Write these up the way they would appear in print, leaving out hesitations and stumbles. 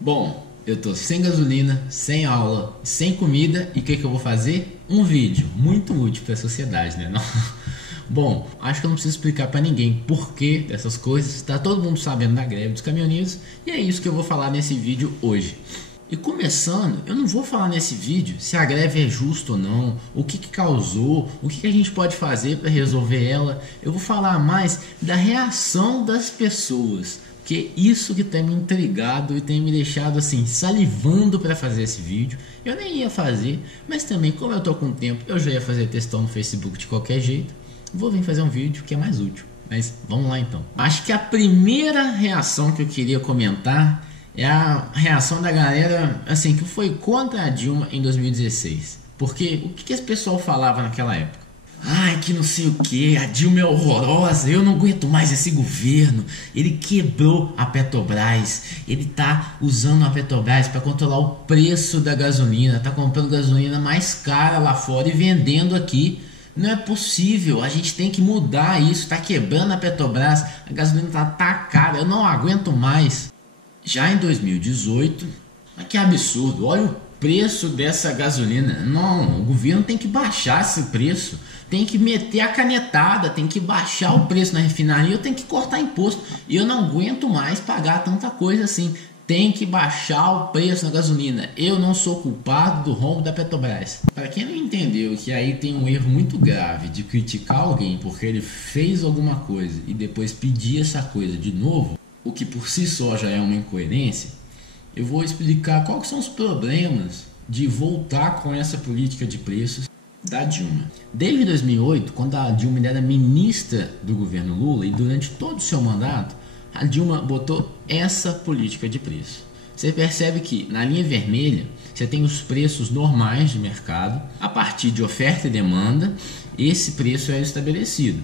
Bom, eu tô sem gasolina, sem aula, sem comida e o que eu vou fazer? Um vídeo muito útil para a sociedade, né? Não? Bom, acho que eu não preciso explicar para ninguém por que dessas coisas, tá todo mundo sabendo da greve dos caminhoneiros e é isso que eu vou falar nesse vídeo hoje. E começando, eu não vou falar nesse vídeo se a greve é justa ou não, o que causou, o que a gente pode fazer para resolver ela. Eu vou falar mais da reação das pessoas, que isso que tem me intrigado e tem me deixado assim salivando para fazer esse vídeo. Eu nem ia fazer, mas também como eu tô com tempo, eu já ia fazer textão no Facebook de qualquer jeito. Vou vir fazer um vídeo que é mais útil. Mas vamos lá então. Acho que a primeira reação que eu queria comentar é a reação da galera assim que foi contra a Dilma em 2016. Porque o que esse pessoal falava naquela época? Ai, que não sei o que, a Dilma é horrorosa, eu não aguento mais esse governo. Ele quebrou a Petrobras, ele tá usando a Petrobras para controlar o preço da gasolina, tá comprando gasolina mais cara lá fora e vendendo aqui. Não é possível, a gente tem que mudar isso, tá quebrando a Petrobras, a gasolina tá cara, eu não aguento mais. Já em 2018, que absurdo, olha o preço dessa gasolina. Não, o governo tem que baixar esse preço, tem que meter a canetada, tem que baixar o preço na refinaria, eu tenho que cortar imposto. E eu não aguento mais pagar tanta coisa assim. Tem que baixar o preço na gasolina. Eu não sou culpado do rombo da Petrobras. Para quem não entendeu que aí tem um erro muito grave de criticar alguém porque ele fez alguma coisa e depois pedir essa coisa de novo, o que por si só já é uma incoerência, eu vou explicar quais são os problemas de voltar com essa política de preços da Dilma. Desde 2008, quando a Dilma era ministra do governo Lula e durante todo o seu mandato, a Dilma botou essa política de preço. Você percebe que na linha vermelha você tem os preços normais de mercado, a partir de oferta e demanda, esse preço é estabelecido.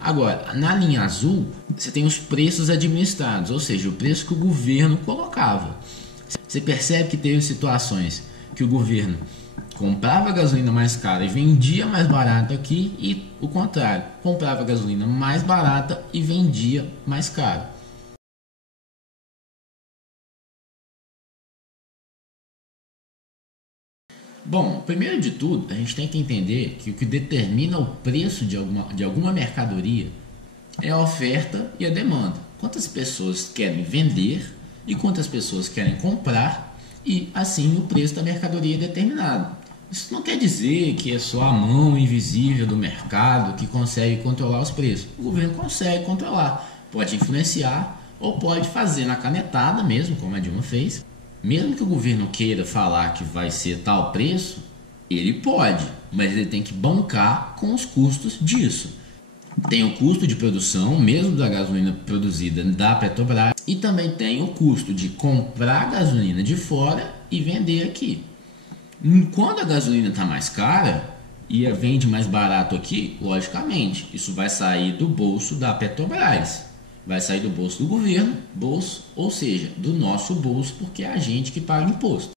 Agora, na linha azul, você tem os preços administrados, ou seja, o preço que o governo colocava. Você percebe que teve situações que o governo comprava a gasolina mais cara e vendia mais barato aqui, e o contrário, comprava a gasolina mais barata e vendia mais caro. Bom, primeiro de tudo, a gente tem que entender que o que determina o preço de alguma mercadoria é a oferta e a demanda. Quantas pessoas querem vender e quantas pessoas querem comprar, e assim o preço da mercadoria é determinado. Isso não quer dizer que é só a mão invisível do mercado que consegue controlar os preços. O governo consegue controlar, pode influenciar ou pode fazer na canetada mesmo, como a Dilma fez. Mesmo que o governo queira falar que vai ser tal preço, ele pode, mas ele tem que bancar com os custos disso. Tem o custo de produção, mesmo da gasolina produzida da Petrobras, e também tem o custo de comprar gasolina de fora e vender aqui. Quando a gasolina está mais cara e vende mais barato aqui, logicamente, isso vai sair do bolso da Petrobras. Vai sair do bolso do governo, bolso, ou seja, do nosso bolso, porque é a gente que paga imposto.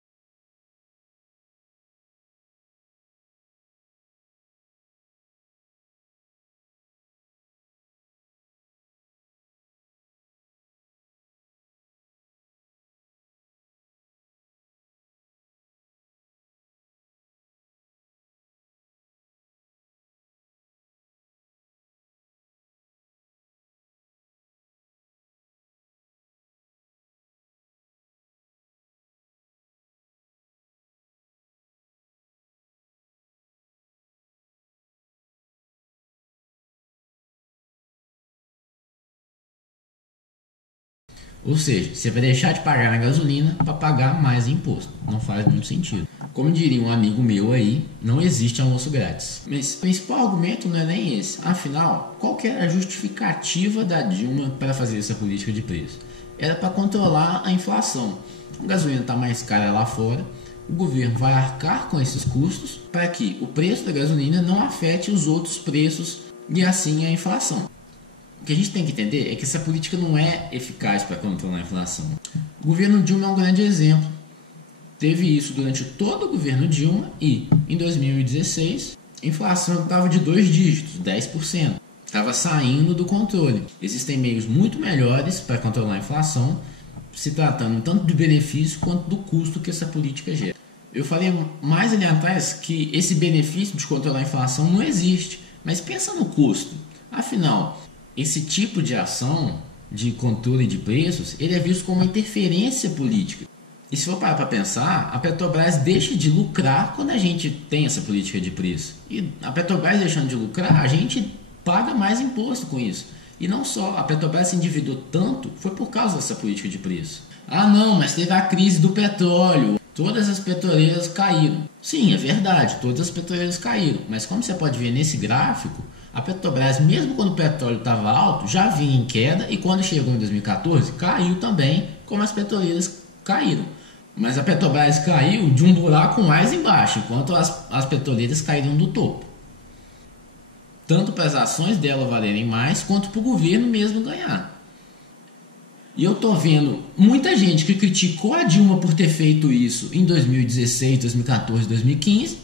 Ou seja, você vai deixar de pagar na gasolina para pagar mais imposto. Não faz muito sentido. Como diria um amigo meu aí, não existe almoço grátis. Mas o principal argumento não é nem esse. Afinal, qual que era a justificativa da Dilma para fazer essa política de preço? Era para controlar a inflação. A gasolina está mais cara lá fora, o governo vai arcar com esses custos para que o preço da gasolina não afete os outros preços e assim a inflação. O que a gente tem que entender é que essa política não é eficaz para controlar a inflação. O governo Dilma é um grande exemplo. Teve isso durante todo o governo Dilma e, em 2016, a inflação estava de 2 dígitos, 10%. Estava saindo do controle. Existem meios muito melhores para controlar a inflação, se tratando tanto do benefício quanto do custo que essa política gera. Eu falei mais ali atrás que esse benefício de controlar a inflação não existe, mas pensa no custo. Afinal, esse tipo de ação de controle de preços, ele é visto como uma interferência política. E se for parar para pensar, a Petrobras deixa de lucrar quando a gente tem essa política de preço. E a Petrobras deixando de lucrar, a gente paga mais imposto com isso. E não só, a Petrobras se endividou tanto, foi por causa dessa política de preço. Ah não, mas teve a crise do petróleo, todas as petroleiras caíram. Sim, é verdade, todas as petroleiras caíram. Mas como você pode ver nesse gráfico, a Petrobras, mesmo quando o petróleo estava alto, já vinha em queda e quando chegou em 2014, caiu também, como as petroleiras caíram. Mas a Petrobras caiu de um buraco mais embaixo, enquanto as petroleiras caíram do topo. Tanto para as ações dela valerem mais, quanto para o governo mesmo ganhar. E eu tô vendo muita gente que criticou a Dilma por ter feito isso em 2016, 2014, 2015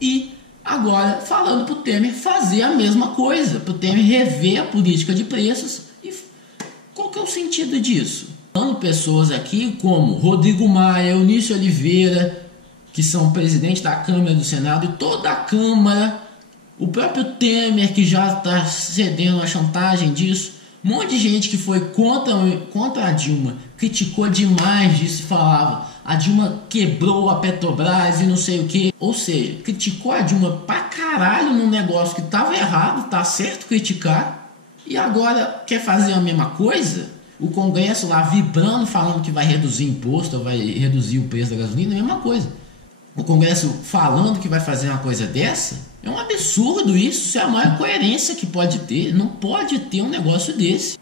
e agora falando para o Temer fazer a mesma coisa, para o Temer rever a política de preços. E qual que é o sentido disso? Falando pessoas aqui como Rodrigo Maia, Eunício Oliveira, que são presidente da Câmara e do Senado, e toda a Câmara, o próprio Temer, que já está cedendo a chantagem disso, um monte de gente que foi contra a Dilma, criticou demais disso e falava a Dilma quebrou a Petrobras e não sei o que. Ou seja, criticou a Dilma pra caralho num negócio que estava errado, tá certo criticar, e agora quer fazer a mesma coisa? O Congresso lá vibrando, falando que vai reduzir imposto, vai reduzir o preço da gasolina, a mesma coisa. O Congresso falando que vai fazer uma coisa dessa, é um absurdo isso, isso é a maior coerência que pode ter, não pode ter um negócio desse.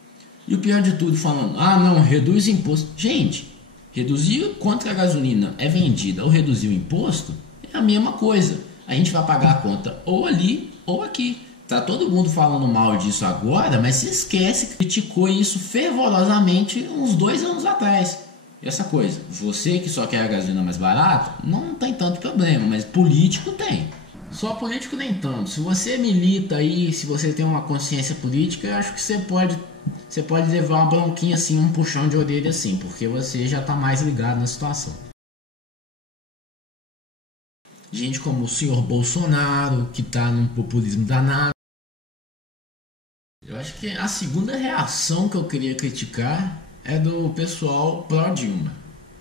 E o pior de tudo, falando, ah não, reduz imposto. Gente, reduzir quanto que a gasolina é vendida ou reduzir o imposto é a mesma coisa. A gente vai pagar a conta ou ali ou aqui. Tá todo mundo falando mal disso agora, mas se esquece que criticou isso fervorosamente uns 2 anos atrás. Essa coisa, você que só quer a gasolina mais barata, não tem tanto problema, mas político tem. Só político nem tanto. Se você milita aí, se você tem uma consciência política, eu acho que você pode levar uma bronquinha assim, um puxão de orelha assim, porque você já está mais ligado na situação. Gente como o senhor Bolsonaro, que está num populismo danado. Eu acho que a segunda reação que eu queria criticar é do pessoal pró-Dilma,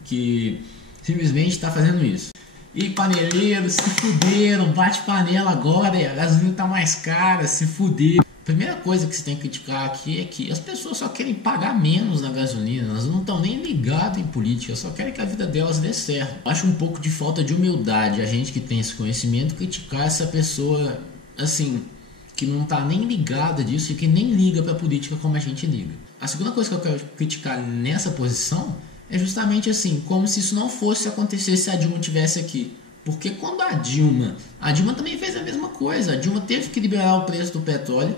que simplesmente está fazendo isso. E paneleiros se fuderam, bate panela agora, a gasolina tá mais cara, se fuderam. A primeira coisa que você tem que criticar aqui é que as pessoas só querem pagar menos na gasolina, elas não estão nem ligadas em política, só querem que a vida delas dê certo. Eu acho um pouco de falta de humildade a gente que tem esse conhecimento criticar essa pessoa assim, que não tá nem ligada disso e que nem liga pra política como a gente liga. A segunda coisa que eu quero criticar nessa posição é justamente assim, como se isso não fosse acontecer se a Dilma estivesse aqui. Porque quando a Dilma também fez a mesma coisa, a Dilma teve que liberar o preço do petróleo,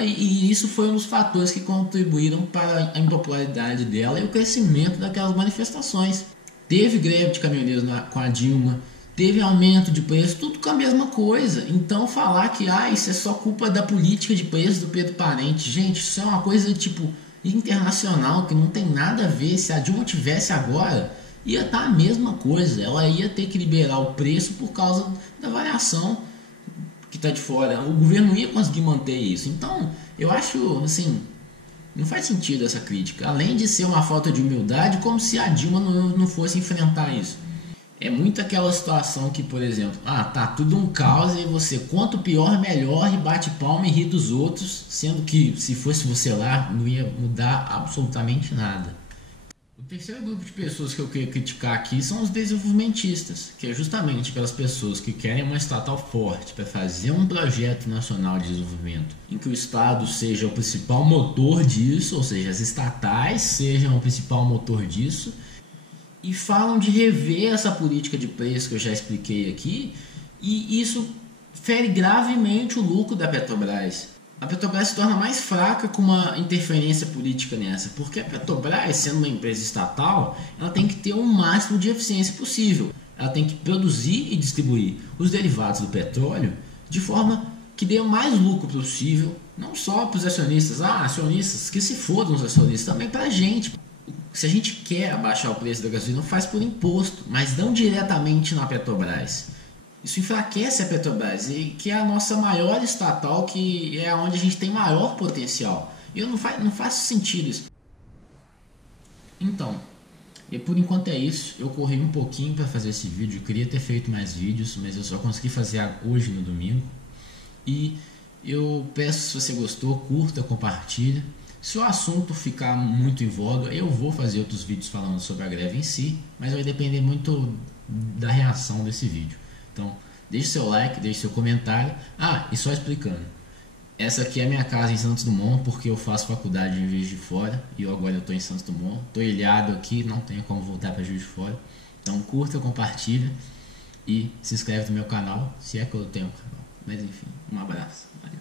e isso foi um dos fatores que contribuíram para a impopularidade dela e o crescimento daquelas manifestações. Teve greve de caminhoneiros com a Dilma, teve aumento de preço, tudo com a mesma coisa. Então falar que isso é só culpa da política de preço do Pedro Parente, gente, isso é uma coisa tipo internacional que não tem nada a ver. Se a Dilma tivesse agora, ia estar a mesma coisa, ela ia ter que liberar o preço por causa da variação que está de fora, o governo não ia conseguir manter isso. Então eu acho assim, não faz sentido essa crítica, além de ser uma falta de humildade, como se a Dilma não fosse enfrentar isso. É muito aquela situação que, por exemplo, tá tudo um caos e você, quanto pior, melhor, e bate palma e ri dos outros, sendo que se fosse você lá, não ia mudar absolutamente nada. O terceiro grupo de pessoas que eu queria criticar aqui são os desenvolvimentistas, que é justamente aquelas pessoas que querem uma estatal forte para fazer um projeto nacional de desenvolvimento, em que o Estado seja o principal motor disso, ou seja, as estatais sejam o principal motor disso, e falam de rever essa política de preço que eu já expliquei aqui, e isso fere gravemente o lucro da Petrobras. A Petrobras se torna mais fraca com uma interferência política nessa, porque a Petrobras, sendo uma empresa estatal, ela tem que ter o máximo de eficiência possível. Ela tem que produzir e distribuir os derivados do petróleo de forma que dê o mais lucro possível, não só para os acionistas, acionistas que se fodam os acionistas, também para a gente. se a gente quer abaixar o preço da gasolina, faz por imposto, mas não diretamente na Petrobras. Isso enfraquece a Petrobras, e que é a nossa maior estatal, que é onde a gente tem maior potencial. E não faz sentido isso. Então, e por enquanto é isso. Eu corri um pouquinho para fazer esse vídeo. Eu queria ter feito mais vídeos, mas eu só consegui fazer hoje no domingo. E eu peço, se você gostou, curta, compartilha. Se o assunto ficar muito em voga, eu vou fazer outros vídeos falando sobre a greve em si, mas vai depender muito da reação desse vídeo. Então, deixe seu like, deixe seu comentário. Ah, e só explicando. Essa aqui é a minha casa em Santos Dumont, porque eu faço faculdade em Juiz de Fora e agora eu estou em Santos Dumont. Estou ilhado aqui, não tenho como voltar para Juiz de Fora. Então curta, compartilha e se inscreve no meu canal, se é que eu tenho um canal. Mas enfim, um abraço. Valeu.